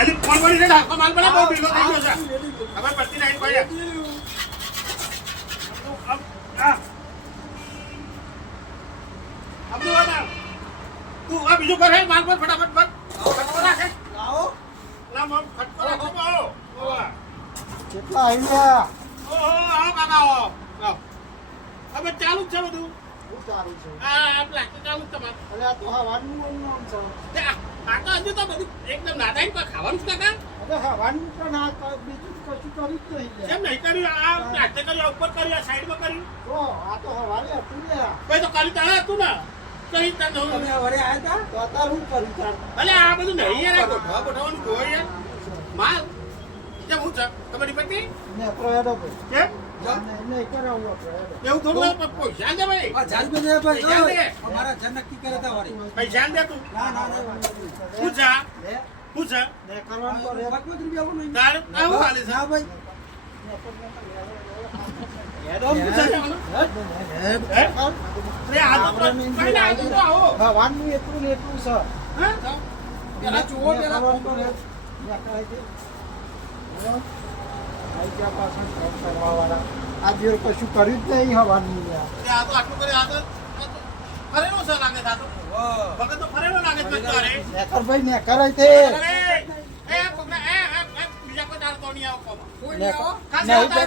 જલ્દી ફોન કરી દે હાકો માલ બના બહુ ભીલો થઈ ગયો છે ખબર પડતી નહીં કોઈ અબુ આના તું આ બીજું કર હે માલ પર ફટાફટ પર ખટકો રાખે લાવો લા મમ ખટકો રાખો બાઓ ઓવા કેટલા આવ્યા ઓહો આવો કાકા આવો લાવ હવે ચાલુ જ છે બધું શું સારું છે આ પ્લાસ્ટિક ચાલુ જ તમાર અરે આ તો હવાનું નામ છે આ તો હજુ તો બધું એકદમ નાદાઈ પર ખાવાનું છે કાકા અરે હવાનું તો ના બીજું કશું કર્યું જ નહીં કેમ નહીં કર્યું આ પ્લાસ્ટિક કર્યું ઉપર કર્યું આ સાઈડમાં કર્યું તો આ તો હવારે હતું ને કોઈ તો કાલી તાળા હતું ને કઈ તને તમે વરે આવ્યા હતા તો અત્યારે હું કરું તાર ભલે આ બધું નહીં યાર ગોઠવાનું જોઈ યાર માલ કેમ હું છે તમારી પતિ ને પ્રયાડો ભાઈ કેમ નહીં કરાવું પ્રયાડો એવું થોડું પૈસા દે ભાઈ જાન બે દે ભાઈ પૈસા દે અમારા જાન નક્કી કરે તા વારી પૈસા દે તું ના ના ના હું છે ને હું છે ને કરવાનું તો રે 5 રૂપિયા આવું નહીં તારે આવું હાલે છે ના ભાઈ એડમ પૂછે છે હે રે આ તો કઈ ના આ તો આવો હવાનું એટલું ને એટલું છે હા પેલા જુઓ પેલા કરવાનું તો રે ને કરાય છે આઈ ગયા પાછળ કામ કરવા વાળા આ જે કશું કર્યું જ નહીં હવાનું યાર આ તો આટલું કરે આ તો ફરેલો છે લાગે છે આ તો વગર તો ફરેલો લાગે છે તારે નેકર ભાઈ ને કરાય તે અરે એ પકડા એ બીજા કોઈ દાળ તો નહીં આવો કોમ કોઈ નહીં આવો ખાસ આવતા